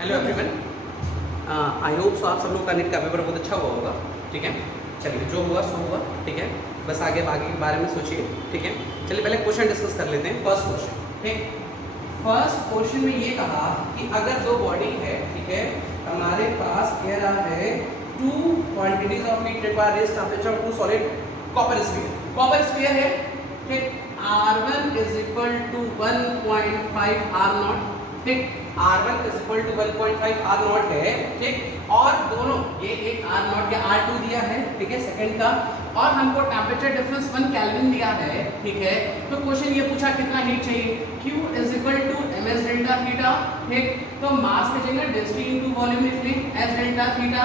Hello everyone, I hope so आप सब लोग का नेट का पेपर बहुत अच्छा हुआ होगा। ठीक है, चलिए जो हुआ सो हुआ। ठीक है, बस आगे के बारे में सोचिए। ठीक है, चलिए पहले क्वेश्चन डिस्कस कर लेते हैं। फर्स्ट क्वेश्चन, ठीक, फर्स्ट क्वेश्चन में ये कहा कि अगर दो बॉडी है, ठीक है, हमारे पास कह रहा है two quantities of heat required raise temperature two solid copper sphere है। ठीक, R1 is equal to 1.5 R0। ठीक, R1 is equal to 1.5 R0 है। ठीक, और दोनों ये एक R0 या R2 दिया है, ठीक है, सेकंड का, और हमको टेम्परेचर डिफरेंस 1 केल्विन दिया है। ठीक है, तो क्वेश्चन ये पूछा कितना हीट चाहिए, Q is equal to ms delta theta. ठीक, तो मास की जगह डेंसिटी इनटू वॉल्यूम लिख लें s डेल्टा थीटा,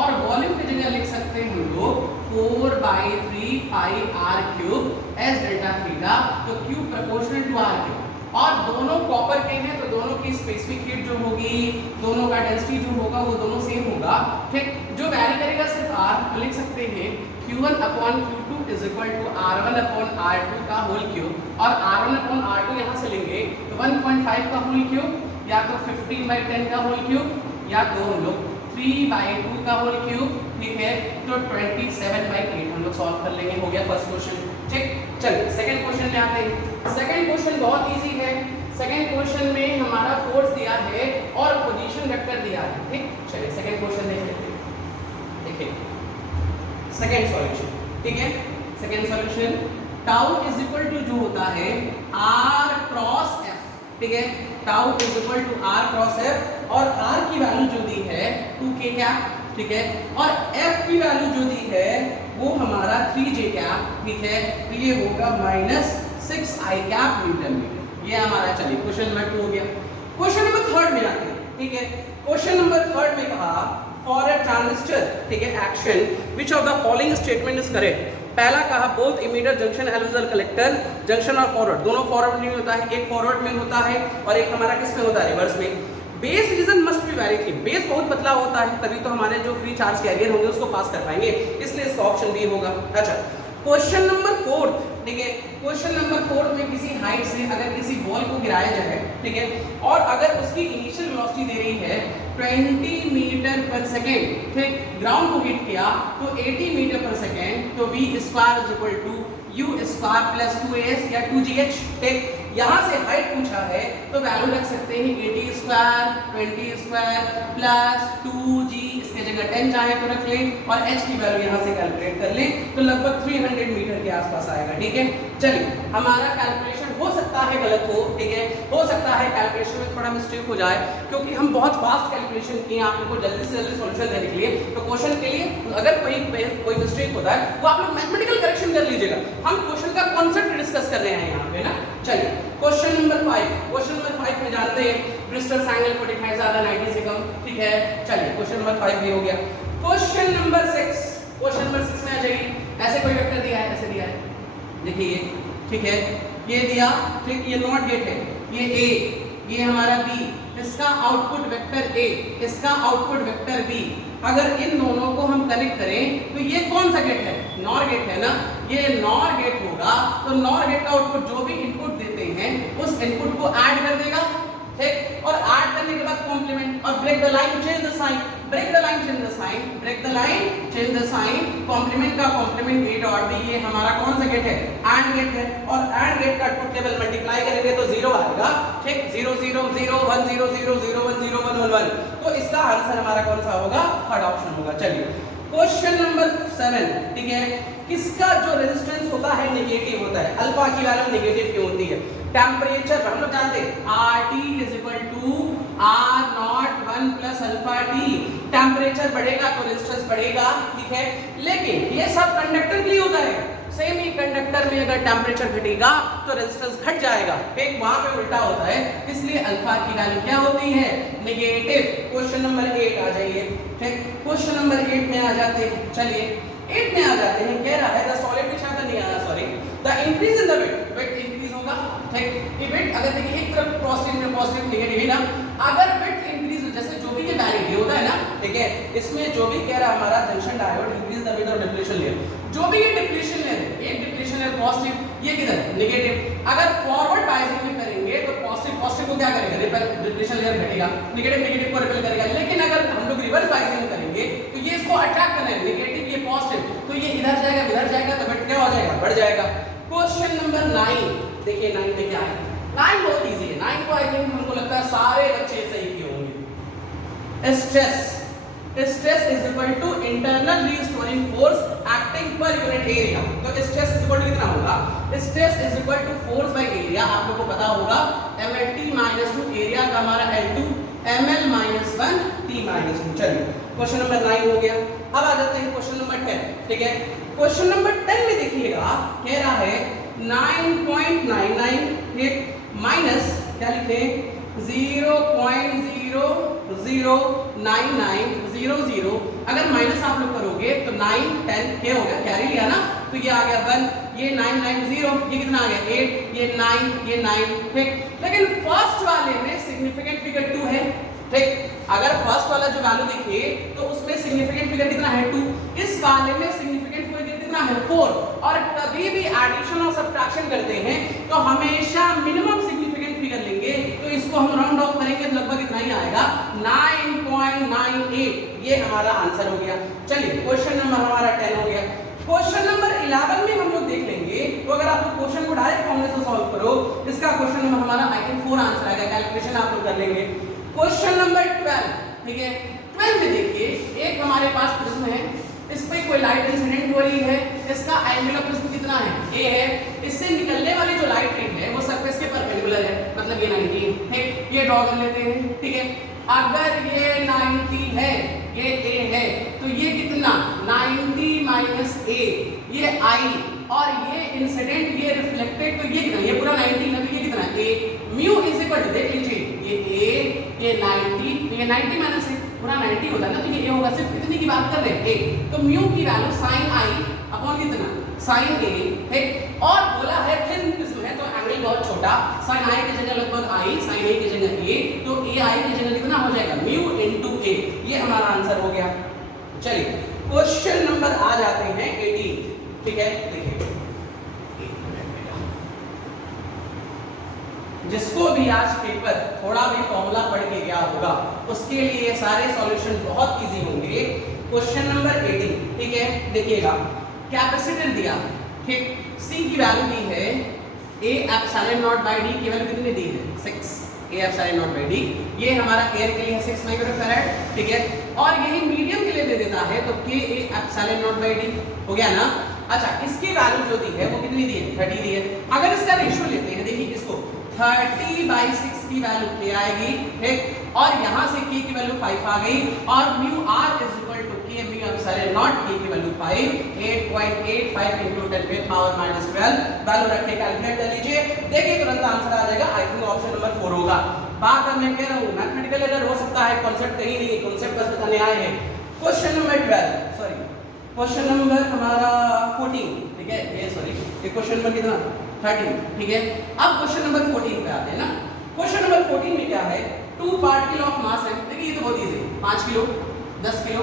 और वॉल्यूम की जगह लिख सकते हैं हम लोग 4/3 pi r cube s delta theta. तो Q proportional to r cube, और दोनों कॉपर के हैं तो दोनों की स्पेसिफिक हीट जो होगी, दोनों का डेंसिटी जो होगा वो दोनों सेम होगा। ठीक, जो वैरी करेगा सिर्फ r, तो लिख सकते हैं Q1 upon Q2 is equal to R1 upon R2 का होल क्यूब, और R1 अपॉन R2 यहाँ से लेंगे तो 1.5 का होल क्यूब, या तो 15/10 का होल क्यूब, या तो हम लोग 3/2 का होल क्यूब। ठीक है, तो 27/8 हम लोग सॉल्व कर लेंगे। हो गया फर्स्ट क्वेश्चन। ठीक, चलिए सेकंड क्वेश्चन में आते हैं। सेकंड क्वेश्चन बहुत इजी है। सेकंड क्वेश्चन में हमारा फोर्स दिया है और पोजीशन वेक्टर दिया है। ठीक, चलिए सेकंड क्वेश्चन देख लेते हैं। देखिए सेकंड सॉल्यूशन, ठीक है, second solution tau is equal to जो होता है r क्रॉस f। ठीक है, tau is equal to r cross f, और r की वैल्यू जो दी है 2k कैप। ठीक है, और f की वैल्यू जो दी है वो हमारा 3j कैप। ठीक है, तो ये होगा -6i कैप न्यूटन मीटर। ये हमारा, चलिए क्वेश्चन नंबर 2 हो गया। क्वेश्चन नंबर 3 में आते हैं। ठीक है, क्वेश्चन नंबर 3 में कहा फॉर अ ट्रांजिस्टर, ठीक है, action which of the following statement is correct. पहला कहा both emitter junction as well collector junction और फॉरवर्ड, दोनों फॉरवर्ड में होता है, एक फॉरवर्ड में होता है और एक हमारा किस में होता है, रिवर्स में। Base reason must be very thin, base बहुत पतला होता है तभी तो हमारे जो फ्री चार्ज कैरियर होंगे उसको पास कर पाएंगे, इसलिए इसका ऑप्शन बी होगा। अच्छा, क्वेश्चन नंबर 4, ठीक है, क्वेश्चन नंबर 4 में किसी हाइट से अगर किसी बॉल को गिराया जाए, ठीक है, और अगर उसकी इनिशियल वेलोसिटी दे रही है 20 मीटर पर सेकेंड, ठीक, ग्राउंड को हिट किया तो 80 मीटर पर सेकेंड, तो v square is equal to u square plus 2as या 2gh। ठीक, यहाँ से हाइट पूछा है तो वैल्यू रख सकते हैं 80 स्क्वायर 20 स्क्वायर प्लस 2g, इसके जगह 10 चाहे तो रख लें, और h की वैल्यू यहाँ से कैलकुलेट कर लें तो लगभग 300 मीटर के आसपास आएगा। ठीक है, चलिए हमारा कैलकुलेशन हो सकता है गलत हो, ठीक है, हो सकता है कैलकुलेशन में थोड़ा मिस्टेक हो जाए, क्योंकि हम बहुत फास्ट कैलकुलेशन किए आप लोग को जल्दी से जल्दी सॉल्यूशन देने के लिए। तो क्वेश्चन के लिए अगर कोई मिस्टेक होता है वो आप लोग मैथमेटिकल करेक्शन कर लीजिएगा। हम क्वेश्चन का कॉन्सेप्ट डिस्कस कर रहे हैं यहाँ पे ना। चलिए क्वेश्चन नंबर 5, क्वेश्चन नंबर 5 में जानते हैं ब्रिस्टल्स एंगल 45 ज्यादा 90 से कम। ठीक है, चलिए क्वेश्चन नंबर 5 भी हो गया। क्वेश्चन नंबर 6, क्वेश्चन नंबर 6 में आ जाइए। ऐसे कोई वेक्टर दिया है, ऐसे दिया है, देखिए, ठीक है, ये दिया, ठीक, ये नॉट गेट है, ये a, ये हमारा b, इसका आउटपुट वेक्टर a, इसका आउटपुट वेक्टर b। अगर इन दोनों को हम कनेक्ट करें तो ये कौन सा गेट है, नॉर गेट है ना, ये नॉर गेट होगा। तो नॉर गेट का आउटपुट जो भी इनपुट देते हैं उस इनपुट को ऐड कर देगा। ठीक, और ऐड करने के बाद कॉम्प्लीमेंट, और break the line change the sign, break the line change the sign, break the line change the sign, complement का कॉम्प्लीमेंट a डॉट b, ये हमारा कौन सा गेट है, एंड गेट है, और एंड गेट का टू टेबल मल्टीप्लाई करेंगे तो 0 आएगा। ठीक, 0 0 0 1 0 0 0 1 0 1 1 1, तो इसका आंसर हमारा कौन सा होगा, थर्ड ऑप्शन होगा। चलिए क्वेश्चन नंबर 7, ठीक है, किसका जो रेजिस्टेंस होता है नेगेटिव होता है, अल्फा की वैल्यू नेगेटिव क्यों होती है। टेम्परेचर हम लोग जानते हैं RT is equal to R0 1 plus alpha t। Temperature बढ़ेगा तो रेजिस्टेंस बढ़ेगा, ठीक है, लेकिन ये सब कंडक्टर के लिए होता है। सेम ही कंडक्टर में अगर टेम्परेचर घटेगा तो रेजिस्टेंस घट जाएगा, एक वहां पे उल्टा होता है, इसलिए अल्फा की वैल्यू क्या होती है, नेगेटिव। क्वेश्चन नंबर 8 आ जाइए। ठीक, क्वेश्चन नंबर 8 में आ जाते हैं। चलिए 8 में आ जाते हैं, कह रहा है द सॉलिड विच हैव नहीं आया, sorry, the increase in the weight, weight increase होगा। ठीक, ये वेट अगर देखिए एक तरफ पॉजिटिव में पॉजिटिव नेगेटिव ही ना, अगर वेट इंक्रीज जैसे जो भी ये वैल्यू होता है ना, ठीक है, इसमें जो भी कह रहा है हमारा junction diode increase the weight of depletion layer, जो भी ये डिप्लीशन लेयर, एक डिप्लीशन लेयर पॉजिटिव, ये किधर नेगेटिव। अगर फॉरवर्ड बायसिंग में करेंगे तो पॉजिटिव पॉजिटिव को इसको क्या करेगा, रिपल्शन लेयर घटेगा, नेगेटिव नेगेटिव को रिपेल करेगा। लेकिन अगर हम लोग रिवर्स बाइसिंग करेंगे तो ये इसको अट्रैक्ट करना है, नेगेटिव ये पॉजिटिव, तो ये इधर जाएगा तो बेटा क्या हो जाएगा, बढ़ जाएगा। क्वेश्चन नंबर 9 देखिए, 9 में क्या है, 9 बहुत इजी है, 9 को आई थिंक हमको लगता है सारे बच्चे सही किए होंगे। Stress is equal to internal restoring force acting per unit area. तो स्ट्रेस इज इक्वल टू कितना होगा, stress is equal to force by area, आप लोगों को पता होगा mlt - 2 एरिया का हमारा L2 ml - 1 t - 2। चलिए क्वेश्चन नंबर 9 हो गया। अब आ जाते हैं क्वेश्चन नंबर 10, ठीक है। क्वेश्चन नंबर 10 में देखिएगा कह रहा है 9.99 ठीक माइनस क्या लिखे 0.009900। अगर माइनस आप लोग करोगे तो 9 10 क्या हो गया, कैरी लिया ना, तो ये आ गया 1, ये 990, ये कितना आ गया 8, ये 9, ये 9 ठीक। लेकिन फर्स्ट वाले में सिग्निफिकेंट फिगर 2 है ठीक। अगर फर्स्ट वाला जो वैल्यू देखिए तो उसमें सिग्निफिकेंट फिगर कितना है 2, इस वाले में सिग्निफिकेंट फिगर कितना है 4। और कभी भी एडिशन और सब्ट्रैक्शन करते हैं तो हमेशा मिनिमम सिग्निफिकेंट फिगर लेंगे, तो इसको हम राउंड ऑफ करेंगे तो लगभग इतना ही आएगा 9.98। ये हमारा आंसर हो गया। चलिए क्वेश्चन नंबर हमारा 10 हो गया। क्वेश्चन नंबर 11 में हम लोग देख लेंगे, तो अगर आप लोग क्वेश्चन को डायरेक्ट फॉर्मूले से सॉल्व करो, इसका क्वेश्चन नंबर हमारा आई थिंक 4 आंसर आएगा, कैलकुलेशन आप लोग कर लेंगे। क्वेश्चन नंबर 12 ठीक है। 12 में देखिए एक हमारे पास प्रिज्म है, इस पे कोई लाइट इंसिडेंट हो रही है, इसका एंगल ऑफ प्रिज्म कितना है a है, इससे निकलने वाली जो लाइट रे है वो सरफेस के परपेंडिकुलर है, मतलब ये 90 ठीक। ये ड्रॉ कर लेते हैं ठीक है। अगर ये 90 है, ये a है, तो ये कितना 90 माइनस a, ये I, और ये इंसिडेंट ये रिफ्लेक्टेड, तो ये कितना, ये पूरा 90 मतलब ये कितना a mu is equal to, देख लीजिए ये a, ये 90, तो ये 90 माइनस है पूरा 90 होता है ना, तो ये होगा, सिर्फ कितनी की बात कर रहे हैं a, तो म्यू की वैल्यू sin I अपॉन कितना sin a ठीक। और बोला है थिन प्रिज्म है तो एंगल बहुत छोटा, sin I की जगह लगभग I, sin A की जगह a, तो ai की जगह कितना हो जाएगा म्यू इनटू a। ये हमारा आंसर हो गया। चलिए क्वेश्चन नंबर आ जाते हैं 18 ठीक है। देखिए जिसको भी आज पेपर थोड़ा भी फॉर्मूला पढ़ के गया होगा उसके लिए सारे सॉल्यूशन बहुत इजी होंगे। क्वेश्चन नंबर 18 ठीक है। देखिएगा कैपेसिटर दिया ठीक, C की वैल्यू दी है A epsilon nought by D की वैल्यू कितनी दी है 6, A epsilon nought by D, ये हमारा एयर के लिए 6 माइक्रोफैराड ठीक है। और यही मीडियम के लिए दे देता है तो K A epsilon nought by D हो गया ना। अच्छा इसकी वैल्यू जो दी है वो कितनी दी है 30 दी है। अगर इसका रेशियो लेते हैं देखिए इसको 30/6 की वैल्यू k आएगी ठीक, और यहाँ से k की वैल्यू 5 आ गई, और mu r is equal to k mu epsilon nought k की value 5, 8.85 into 10 to the power -12 value रख के कैलकुलेट कर लीजिए, देखिए तुरंत आंसर आ जाएगा। आई थिंक ऑप्शन नंबर 4 होगा। बात मैं कह रहा हूँ मैथमेटिकल एरर हो सकता है, कॉन्सेप्ट कहीं नहीं, कॉन्सेप्ट बस बताने आए हैं। Question number 12 sorry question number हमारा 14 ठीक है, ये सॉरी ये क्वेश्चन नंबर कितना 13 ठीक है। अब क्वेश्चन नंबर 14 पे आते हैं ना। क्वेश्चन नंबर 14 में क्या है 2 पार्टिकल ऑफ मास है, देखिए ये तो बहुत इजी है, 5 किलो 10 किलो,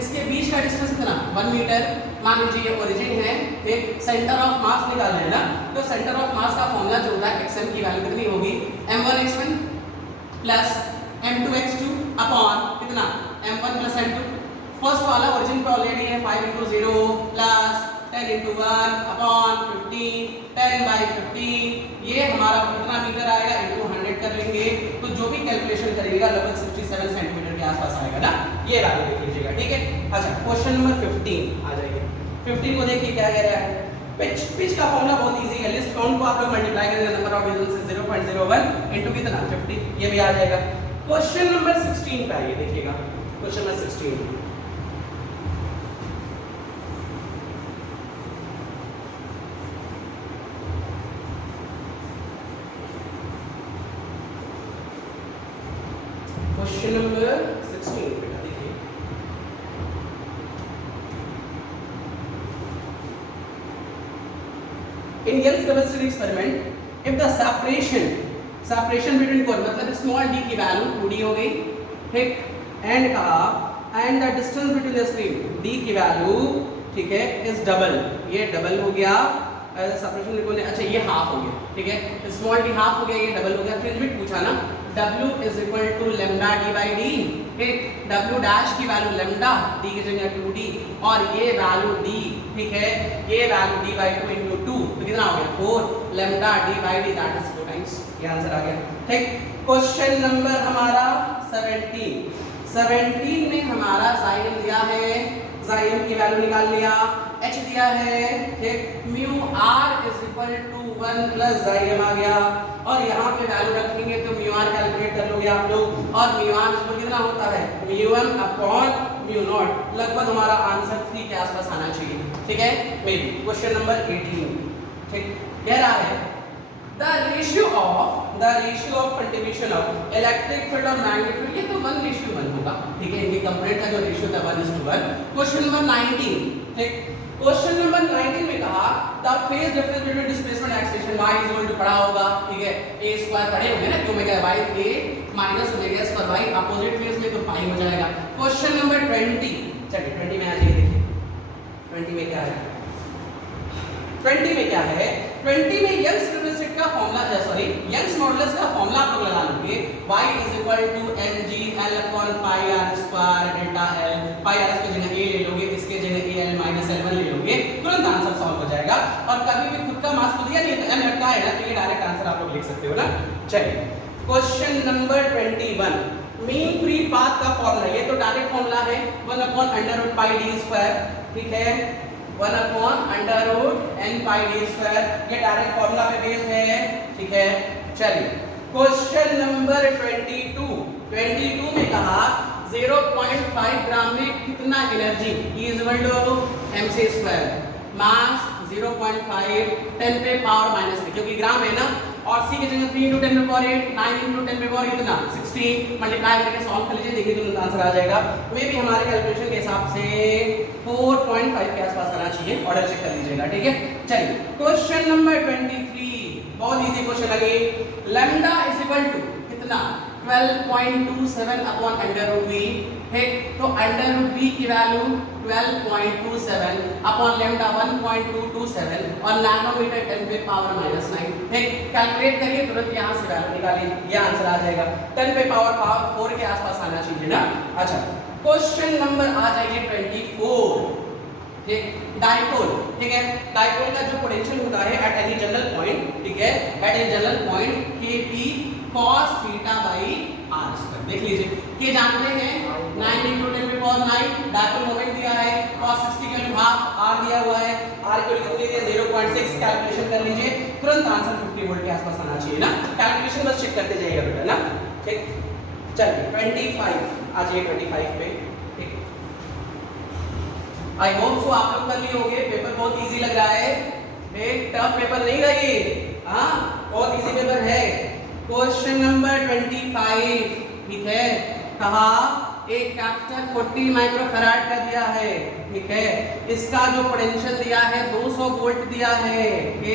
इसके बीच का डिस्टेंस कितना 1 मीटर। मान लीजिए ये ओरिजिन है फिर सेंटर ऑफ मास निकालना है ना, तो सेंटर ऑफ मास का फॉर्मूला जो होता है xm की वैल्यू कितनी होगी m1x1 प्लस m2x2 अपॉन कितना m1 प्लस m2। फर्स्ट वाला ओरिजिन पे ऑलरेडी है 5 into 0 प्लस 10 into 1 अपॉन 15 10/15, ये हमारा कितना मीटर आएगा into 100 कर लेंगे, तो जो भी कैलकुलेशन करिएगा लगभग 67 सेंटीमीटर के आसपास आएगा ना, ये वैल्यू देख लीजिएगा ठीक है। अच्छा क्वेश्चन नंबर 15 आ जाइए। 15 को देखिए क्या कह रहा है, पिच का फॉर्मूला बहुत इजी है, लिस्ट काउंट को आप लोग मल्टीप्लाई करेंगे नंबर ऑफ डिविजन से 0.01 into कितना 50, ये भी आ जाएगा। क्वेश्चन नंबर 16 पे आइए देखिएगा। क्वेश्चन नंबर 16 क्वेश्चन नंबर 16 बेटा देखिए in Young's double slit experiment if the separation between core मतलब स्मॉल d की वैल्यू 2d हो गई ठीक, एंड कहा and the distance between the screen d की वैल्यू ठीक है इज डबल, ये डबल हो गया, सेपरेशन लिखो ने, अच्छा ये हाफ हो गया, ठीक है, स्मॉल डी हाफ हो गया, ये डबल हो गया, फिर भी पूछा ना W is equal to lambda D by D, ठीक, W डैश की वैल्यू लेमडा, D की जगह 2D, और ये वैल्यू D, ठीक है, ये वैल्यू D बाई 2 इंटू 2, तो कितना हो गया 4 lambda D by D, that is 4 times, ये आंसर आ गया, ठीक। क्वेश्चन नंबर हमारा 17 में हमारा साइन दिया है, साइन की वैल्यू निकाल लिया, h दिया है, ठीक, mu r is equal to 1 plus जाइम आ गया, और यहाँ पे वैल्यू रखेंगे तो म्यू r कैलकुलेट कर लोगे आप लोग, और म्यू r इसको कितना होता है म्यू 1 अपॉन म्यू नॉट, लगभग हमारा आंसर 3 के आसपास आना चाहिए, ठीक है, मे बी। क्वेश्चन नंबर 18, ठीक, कह रहा है the ratio of contribution of electric field और magnetic field, ये तो 1:1 होगा, ठीक है, इनके कंपोनेंट का जो रेशियो था 1:1। क्वेश्चन नंबर 19, ठीक, क्वेश्चन नंबर 19 में कहा the phase difference between displacement acceleration y is equal to पढ़ा होगा, ठीक है, a स्क्वायर पढ़े होंगे ना, कि omega y a minus omega s पर y अपोजिट फेज में तो पाई हो जाएगा। क्वेश्चन नंबर 20, चलिए 20 में आ जाइए, देखिए 20 में क्या है, 20 में क्या है, 20 में यंग्स रिलेशनशिप का फार्मूला, सॉरी यंग्स मॉडुलस का फार्मूला आप लोग लगा लोगे, y is equal to mg l upon pi r square delta l, pi r की जगह a ले लोगे, इसके जगह a l माइनस l1 ले लोगे, तुरंत आंसर सॉल्व हो जाएगा। और कभी भी खुद का मास को दिया नहीं तो m रखा है ना, तो ये डायरेक्ट आंसर आप लोग लिख सकते हो ना। चलिए question number 21, mean free path का फार्मूला, ये तो डायरेक्ट फार्मूला है 1 upon under root pi d square, ठीक है, 1 upon under root n pi d square, ये डायरेक्ट फार्मूला पे बेस्ड है, ठीक है। चलिए क्वेश्चन नंबर 22 में कहा 0.5 ग्राम में कितना energy E is equal to mc square, mass 0.5 10 पे पावर माइनस 3, क्योंकि ग्राम है ना, और c की जगह 3 × 10 पे पावर 8 9 × 10 पे पावर कितना 16, मल्टीप्लाई करके सॉल्व कर लीजिए, देखिए तुरंत आंसर आ जाएगा। मे भी हमारे कैलकुलेशन के हिसाब से 4.5 के आसपास आना चाहिए, ऑर्डर चेक कर लीजिएगा, ठीक है। चलिए क्वेश्चन नंबर 23, बहुत इजी क्वेश्चन लगे, लैम्डा इज इक्वल टू कितना 12.27 अपॉन अंडर रूट v, ठीक, तो अंडर रूट v की वैल्यू 12.27 अपॉन लैम्डा 1.227 और नैनोमीटर 10 पे पावर माइनस 9, ठीक, कैलकुलेट करिए तुरंत यहाँ से वैल्यू निकालिए, ये आंसर आ जाएगा, 10 पे पावर 4 के आसपास आना चाहिए ना। अच्छा क्वेश्चन नंबर आ जाइए 24, ठीक, डाइपोल, ठीक है, डाइपोल का जो पोटेंशियल होता है एट एनी जनरल पॉइंट, ठीक है, at a general point kp cos theta by r square, देख लीजिए के जानते हैं 9 × 10 पे पावर 9, डाइपोल मोमेंट दिया है, cos 60 की वैल्यू हाफ, r दिया हुआ है, r की वैल्यू कितनी दी है 0.6, कैलकुलेशन कर लीजिए, तुरंत आंसर 50 वोल्ट के आसपास आना चाहिए ना, कैलकुलेशन बस चेक करते जाइएगा बेटा ना, ठीक। चलिए 25 आ जाइए 25 पे, ठीक, आई होप सो आप लोग कर लिए होंगे, पेपर बहुत इजी लग रहा है, एक टफ पेपर नहीं रहा ये, हाँ बहुत इजी पेपर है। क्वेश्चन नंबर 25, ठीक है, कहा एक कैपेसिटर 40 माइक्रोफैराड का दिया है, ठीक है, इसका जो पोटेंशियल दिया है 200 वोल्ट दिया है,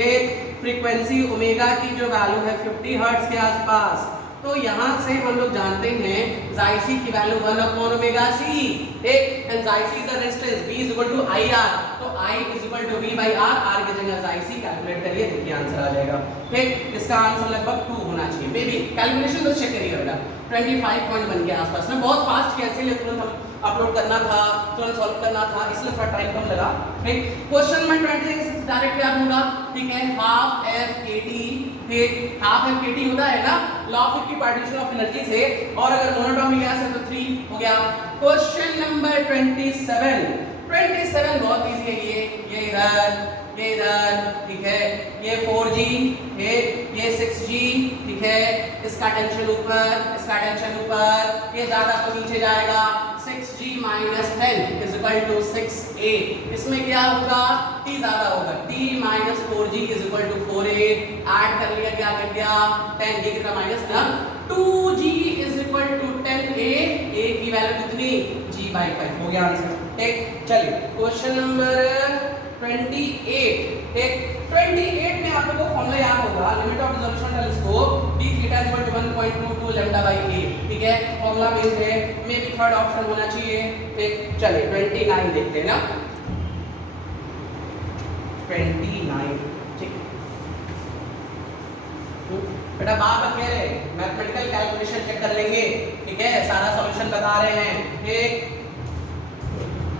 एक फ्रीक्वेंसी ओमेगा की जो वैल्यू है 50 हर्ट्ज के आसपास, तो यहाँ से हम लोग जानते हैं Zi की वैल्यू 1 अपॉन ओमेगा c, एक and Zi is the resistance V is equal to IR, तो I is equal to V by R, R की जगह Zi कैलकुलेट करिए, देखिए आंसर आ जाएगा, ठीक, इसका आंसर लगभग 2 होना चाहिए, मे बी कैलकुलेशन तो चेक करिएगा बेटा, 25.1 के आसपास ना, बहुत फास्ट कैसे ले तुरंत हम अपलोड करना था, तुरंत सॉल्व करना था, इसलिए थोड़ा टाइम कम लगा, ठीक। क्वेश्चन नंबर 26 डायरेक्ट याद होगा, ठीक है, हाफ एफ kT, ठीक, हाफ एफ kT होता है ना law of equipartition of energy से, और अगर मोनोटोमिक गैस है तो 3 हो गया। क्वेश्चन नंबर 27 बहुत इजी है, ये इधर, ठीक है, ये 4G है, ये 6G, ठीक है, इसका टेंशन ऊपर, ये ज्यादा तो नीचे जाएगा, 6G minus 10 is equal to 6A, इसमें क्या होगा T ज्यादा होगा, T minus 4G is equal to 4A, add कर लिया, क्या कर दिया 10, ये कितना माइनस ना 2G is equal to 10A, A की वैल्यू कितनी G बाई 5, हो गया आंसर, ठीक। चलिए क्वेश्चन नंबर 28, ठीक, 28 में आप लोगों को फॉर्मूला याद होगा, limit of resolution telescope d theta is equal to 1.22 lambda by a, ठीक है, फॉर्मूला बेस्ड है, मे भी थर्ड ऑप्शन होना चाहिए, ठीक। चलिए 29 देखते हैं ना, 29 बेटा बार बार कह रहे हैं मैथमेटिकल कैलकुलेशन चेक कर लेंगे, ठीक है, सारा सॉल्यूशन बता रहे हैं, ठीक।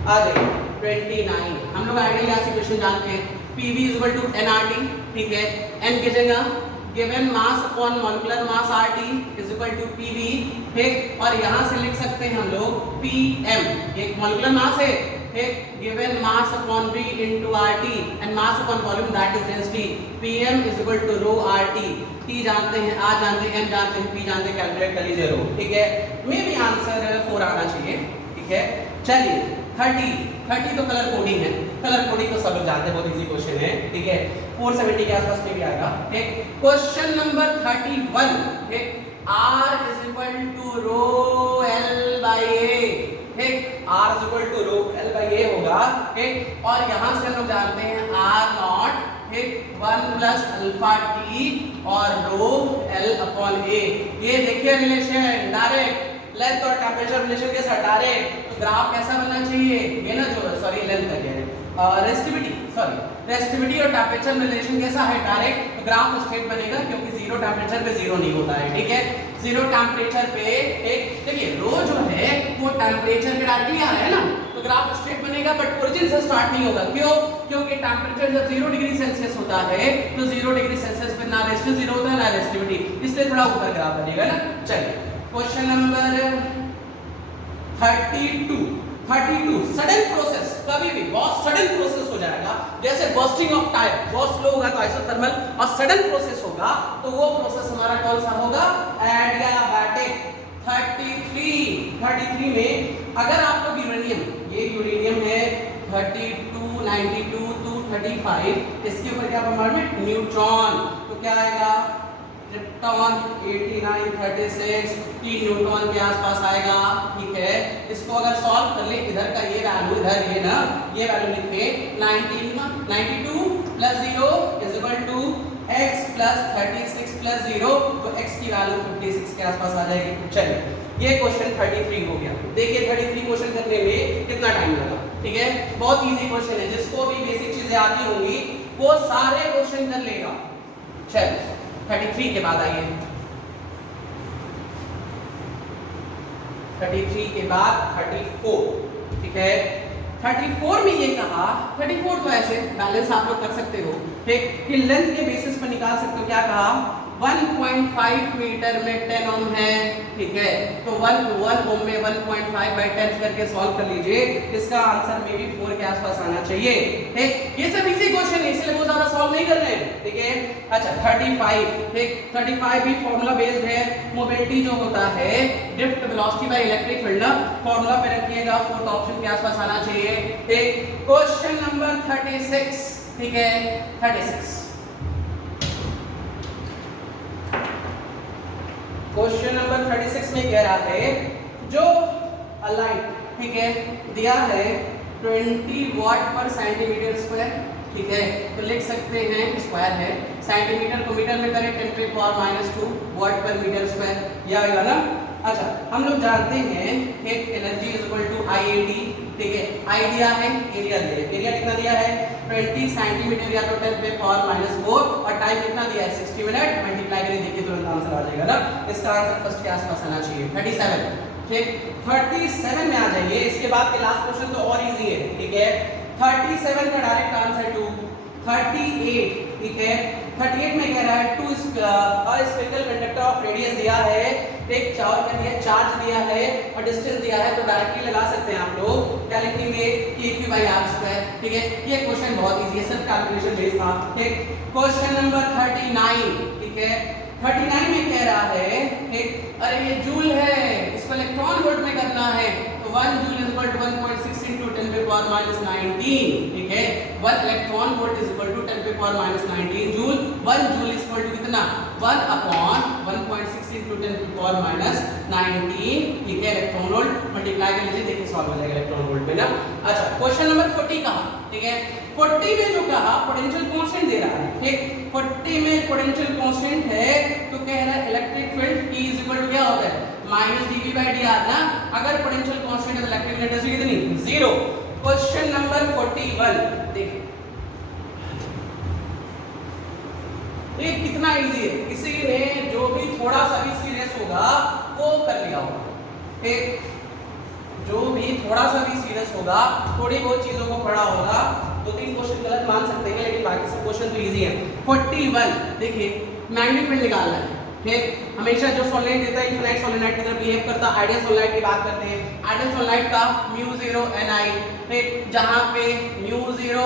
आ जाइए 29, हम लोग आइडियल गैस इक्वेशन जानते हैं, PV = nRT, ठीक है, n की जगह given mass upon molecular mass RT = PV, ठीक, और यहाँ से लिख सकते हैं हम लोग PM, ये मॉलिक्यूलर मास है, ठीक, given mass upon V into RT and mass upon volume that is density, PM = rho RT, T जानते हैं, R जानते हैं, M जानते हैं, P जानते हैं, कैलकुलेट कर लीजिए रो, ठीक है, मे भी आंसर 4 आना चाहिए, ठीक है। चलिए 30 तो कलर कोडिंग है, कलर कोडिंग तो सब लोग जानते हैं, बहुत इजी क्वेश्चन है, ठीक है, 470 के आसपास में भी आएगा, ठीक। क्वेश्चन नंबर 31, ठीक, R = rho L/A, ठीक, R = rho L/A होगा, ठीक, और यहाँ से हम लोग जानते हैं R0, ठीक, 1 + अल्फा T और rho L/A, ये देखिए रिलेशन डायरेक्ट लेंथ और टेम्परेचर रिलेशन के साथ डायरेक्ट, तो ग्राफ कैसा बनना चाहिए, ये ना जो सॉरी लेंथ का क्या है रेसिस्टिविटी और टेम्परेचर रिलेशन कैसा है डायरेक्ट, तो ग्राफ स्ट्रेट बनेगा क्योंकि जीरो टेम्परेचर पे जीरो नहीं होता है, ठीक है, जीरो टेम्परेचर पे एक देखिए रो जो है वो टेम्परेचर के डायरेक्टली आ रहा है ना, तो ग्राफ स्ट्रेट बनेगा, बट ओरिजिन से स्टार्ट नहीं होगा, क्यों, क्योंकि टेम्परेचर जब 0 डिग्री सेल्सियस होता है तो 0 डिग्री सेल्सियस पे ना रेसिस्टिव जीरो होता है ना रेसिस्टिविटी, इसलिए थोड़ा ऊपर ग्राफ बनेगा ना। चलिए क्वेश्चन नंबर 32 सडन प्रोसेस, कभी भी बहुत सडन प्रोसेस हो जाएगा, जैसे बर्स्टिंग ऑफ टायर, बहुत स्लो होगा तो आइसोथर्मल, और सडन प्रोसेस होगा तो वो प्रोसेस हमारा कौन सा होगा, एडियाबैटिक। 33 में अगर आप लोग यूरेनियम, ये यूरेनियम है 32, 92 to 35, इसके ऊपर क्या बोmbardment न्यूट्रॉन, तो क्या आएगा क्रिप्टॉन 89, 36 3 न्यूट्रॉन के आसपास आएगा, ठीक है। इसको अगर सॉल्व कर ले, इधर का ये वैल्यू, इधर ये ना ये वैल्यू लिखे 92 + 0 = x + 36 + 0, तो x की वैल्यू 56 के आसपास आ जाएगी। चलिए ये क्वेश्चन 33 हो गया। देखिए 33 क्वेश्चन करने में कितना टाइम लगा, ठीक है, बहुत इजी क्वेश्चन है, जिसको भी बेसिक चीजें आती होंगी वो सारे क्वेश्चन कर लेगा। चलिए 33 के बाद आइए, 33 के बाद 34, ठीक है। 34 में ये कहा, 34 तो ऐसे बैलेंस आप लोग कर सकते हो, ठीक, कि लेंथ के बेसिस पर निकाल सकते हो, क्या कहा 1.5 मीटर में 10 ओम है, ठीक है, तो 1 ओम में 1.5/10 करके सॉल्व कर लीजिए, इसका आंसर मे बी 4 के आसपास आना चाहिए, ठीक। ये सब इजी क्वेश्चन है, इसलिए बहुत ज्यादा सॉल्व नहीं कर रहे हैं, ठीक है। अच्छा 35, ठीक, 35 भी फार्मूला बेस्ड है, मोबिलिटी जो होता है drift velocity by electric field, formula पे रखिएगा, फोर्थ ऑप्शन के आसपास आना चाहिए, ठीक। क्वेश्चन नंबर 36, ठीक है, 36 क्वेश्चन नंबर 36 में कह रहा है जो लाइट, ठीक है, दिया है 20 वाट पर सेंटीमीटर स्क्वायर, ठीक है, तो लिख सकते हैं स्क्वायर है, सेंटीमीटर को मीटर में करें 10⁻², वाट पर मीटर स्क्वायर, ये आएगा ना। अच्छा हम लोग जानते हैं एक एनर्जी = IAT, ठीक है, आई दिया है, एरिया दिया है, एरिया कितना दिया है 20 सेंटीमीटर या तो 10⁻⁴, और टाइम कितना दिया है 60 मिनट, मल्टीप्लाई करें देखिए तुरंत आंसर आ जाएगा ना, इसका आंसर फर्स्ट के आसपास आना चाहिए 37, ठीक। 37 में आ जाइए, इसके बाद के लास्ट क्वेश्चन तो और इजी है, ठीक है। 37 का डायरेक्ट आंसर 2, 38, ठीक है, 38 में कह रहा है 2 स्फेरिकल कंडक्टर ऑफ रेडियस दिया है, एक चार्ज दिया है और डिस्टेंस दिया है, तो डायरेक्टली लगा सकते हैं आप लोग, क्या लिखेंगे Q/r², ठीक है। ये क्वेश्चन बहुत इजी है, सिर्फ कैलकुलेशन बेस्ड था, ठीक। क्वेश्चन नंबर 39, ठीक है, 39 में कह रहा है, ठीक, अरे ये जूल है, इसको इलेक्ट्रॉन वोल्ट में करना है, तो 1 जूल = 1.6 × 10⁻⁻19, ठीक है, 1 इलेक्ट्रॉन वोल्ट = 10⁻⁻19 जूल, 1 जूल = कितना 1/1.6 × 10⁻⁻19, ठीक है, इलेक्ट्रॉन वोल्ट, मल्टीप्लाई कर लीजिए, देखिए सॉल्व हो जाएगा इलेक्ट्रॉन वोल्ट में ना। अच्छा क्वेश्चन नंबर 40 कहा, ठीक है, 40 में जो कहा पोटेंशियल कांस्टेंट दे रहा है, ठीक, 40 में पोटेंशियल कांस्टेंट है, तो कह रहा है इलेक्ट्रिक फील्ड E = क्या होता है -dV/dr ना, अगर पोटेंशियल कांस्टेंट है तो इलेक्ट्रिक एनर्जी कितनी 0। क्वेश्चन नंबर 41 देखिए, ये कितना इजी है, किसी ने जो थोड़ा सा भी सीरियस होगा, थोड़ी बहुत चीजों को पढ़ा होगा, 2-3 क्वेश्चन गलत मान सकते हैं, लेकिन बाकी सब क्वेश्चन तो इजी है। 41 देखिए मैग्नेटिक फील्ड निकालना है, ठीक। हमेशा जो सॉलिड देता है इनफाइनाइट सोलेनोइड की तरह बिहेव करता है। आइडियल सोलेनोइड की बात करते हैं, आइडियल सोलेनोइड का μ0 ni, ठीक, जहां पे μ0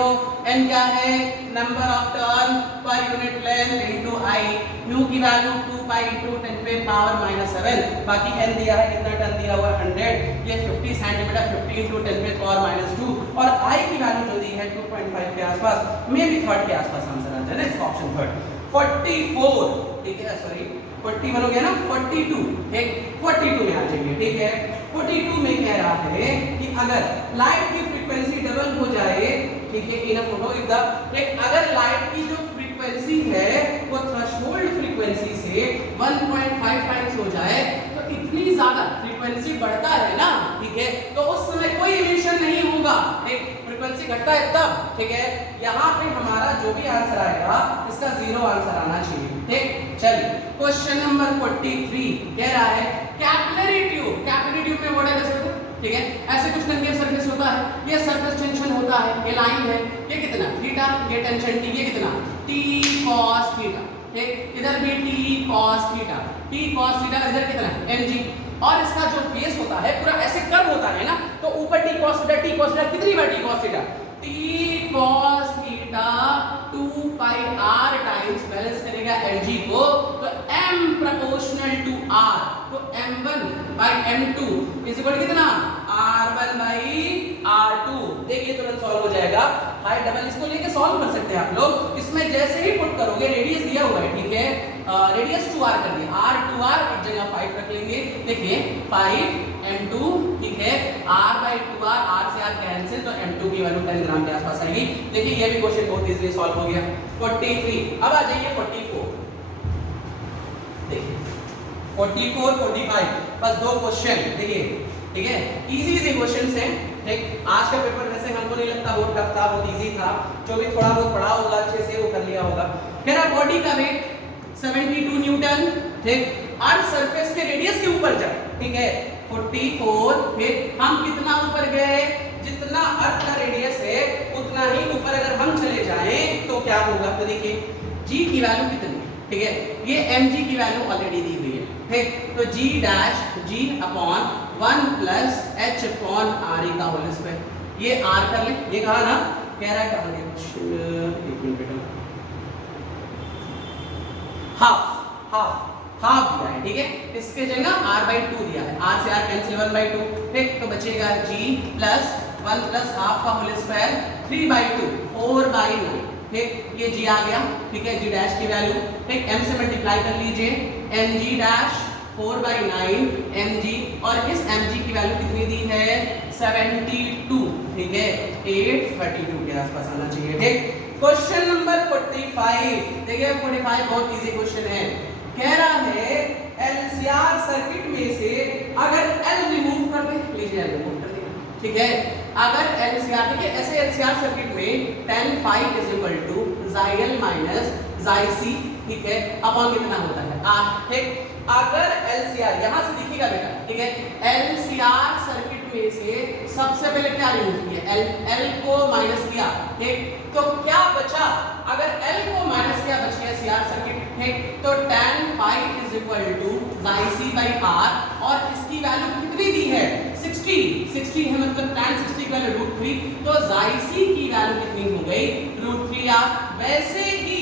n क्या है, number of turn per unit length into i, mu की वैल्यू 2 पाई इनटू 10 पे पावर -7, बाकी n दिया है, कितना टर्न दिया हुआ है 100, ये 50 सेंटीमीटर, 50 इनटू 10 पे पावर -2, और i की वैल्यू जो दी है 2.5 के आसपास, मे बी थर्ड के आसपास आंसर आ जाए ना इसका, ऑप्शन थर्ड। 44 ठीक है, सॉरी 41 हो गया ना, 42 ठीक, 42 में आ जाइए, ठीक है। 42 में कह रहा है कि अगर लाइट की फ्रीक्वेंसी डबल हो जाए, ठीक है, इन अ फोटो इफ द, ठीक, अगर लाइट की जो फ्रीक्वेंसी है वो थ्रेशोल्ड फ्रीक्वेंसी से 1.5 टाइम्स हो जाए, तो इतनी ज्यादा फ्रीक्वेंसी बढ़ता है ना, ठीक है, तो उस समय कोई इमिशन नहीं होगा, ठीक, फ्रीक्वेंसी घटता है तब, ठीक है। यहाँ पे हमारा जो भी आंसर आएगा इसका 0 आंसर आना चाहिए, ठीक। चलिए क्वेश्चन नंबर 43 कह रहा है कैपिलरी ट्यूब, कैपिलरी ट्यूब में व्हाट है, ठीक है, ऐसे कुछ कंकेव सरफेस होता है, ये सरफेस टेंशन होता है, ये लाइन है, ये कितना थीटा, ये टेंशन टी, ये कितना t cos थीटा, ठीक, इधर भी t cos theta, t cos theta, इधर कितना mg, और इसका जो फेस होता है पूरा ऐसे कर्व होता है ना, तो ऊपर t cos थीटा कितनी बार t cos theta, t cos theta 2 पाई r टाइम्स बैलेंस करेगा mg को, तो m प्रोपोर्शनल टू r, तो m1 by m2 is equal कितना r1 बाई r2, देखिए तुरंत सॉल्व हो जाएगा। हाई डबल इसको लेके सॉल्व कर सकते हैं आप लोग, इसमें जैसे ही पुट करोगे, रेडियस दिया हुआ है, ठीक है, रेडियस 2r कर दिया, r 2r एक जगह 5 रख लेंगे, देखिए 5 m2, ठीक है, r बाई 2r, r से r कैंसिल, तो m2 की वैल्यू 10 ग्राम के आसपास आएगी। देखिए ये भी क्वेश्चन बहुत इजीली सॉल्व हो गया। 43 अब आ जाइए 44, देखिए 44 45 बस 2 क्वेश्चन, देखिए, ठीक है, इजी क्वेश्चंस हैं, ठीक। आज का पेपर वैसे हमको नहीं लगता बहुत टफ था, बहुत इजी था, जो भी थोड़ा बहुत पढ़ा होगा अच्छे से वो कर लिया होगा। मेरा बॉडी का वेट 72 न्यूटन, ठीक, अर्थ सरफेस के रेडियस के ऊपर जाए, ठीक है, 44, ठीक, हम कितना ऊपर गए, जितना अर्थ का रेडियस है उतना ही ऊपर अगर हम चले जाएं तो क्या होगा, तो देखिए g की वैल्यू कितनी, ठीक है, ये mg की वैल्यू ऑलरेडी दी हुई है, ठीक, तो g dash g upon 1 plus h upon r का होल स्क्वायर, ये r कर ले, ये कहा ना, कह रहा है कहां गया क्वेश्चन, एक मिनट बेटा, हाफ दिया है, ठीक है, इसके जगह r/2 दिया है, r से r कैंसिल 1/2, ठीक, तो बचेगा g प्लस 1 प्लस हाफ का होल स्क्वायर 3/2 4/9, ठीक, ये g आ गया, ठीक है, g डैश की वैल्यू, ठीक, m से मल्टीप्लाई कर लीजिए, mg डैश 4/9 mg, और इस mg की वैल्यू कितनी दी है 72, ठीक है, 832 के आसपास आना चाहिए, ठीक। क्वेश्चन नंबर 45, देखिए 45 बहुत इजी क्वेश्चन है, कह रहा है एलसीआर सर्किट में से अगर L रिमूव कर दे, लीजिए L रिमूव कर दिया, ठीक है, अगर एलसीआर, ठीक है, ऐसे एलसीआर सर्किट में tan phi is equal to xi L minus xi c, ठीक है, अपॉन कितना होता है r, ठीक, अगर एलसीआर यहां से दिखेगा बेटा, ठीक है, एलसीआर सर्किट में से सबसे पहले क्या रिमूव किया, L को माइनस किया, ठीक, तो क्या बचा, अगर L को माइनस किया बच गया सीआर सर्किट, ठीक, तो tan phi is equal to xi c by r, और इसकी वैल्यू कितनी दी है 60 है, मतलब tan 60 का √3, तो xi c की वैल्यू कितनी हो गई √3r। वैसे ही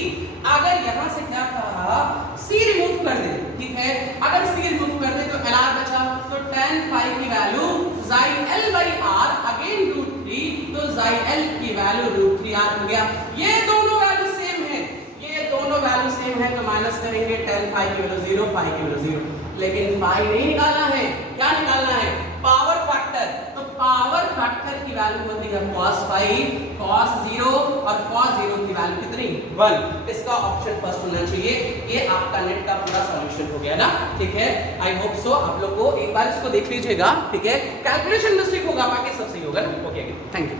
अगर यहां से क्या कहा c रिमूव कर दे, ठीक है, अगर c रिमूव कर दे तो lr बचा, तो tan phi की value xi l by r again √3, तो xi l की वैल्यू √3r हो गया। ये दोनों वैल्यू सेम है, ये दोनों वैल्यू सेम है, तो माइनस करेंगे tan phi की वैल्यू 0, phi की वैल्यू 0, लेकिन phi नहीं निकालना है, क्या निकालना है पावर फैक्टर, तो पावर फैक्टर की वैल्यू होती है cos phi, cos 0 और cos 0 की वैल्यू कितनी 1, इसका ऑप्शन फर्स्ट होना चाहिए। ये आपका नेट का पूरा सॉल्यूशन हो गया ना, ठीक है, आई होप सो आप लोग को एक बार इसको देख लीजिएगा, ठीक है, कैलकुलेशन मिस्टेक होगा बाकी सब सही होगा ना, ओके, थैंक यू।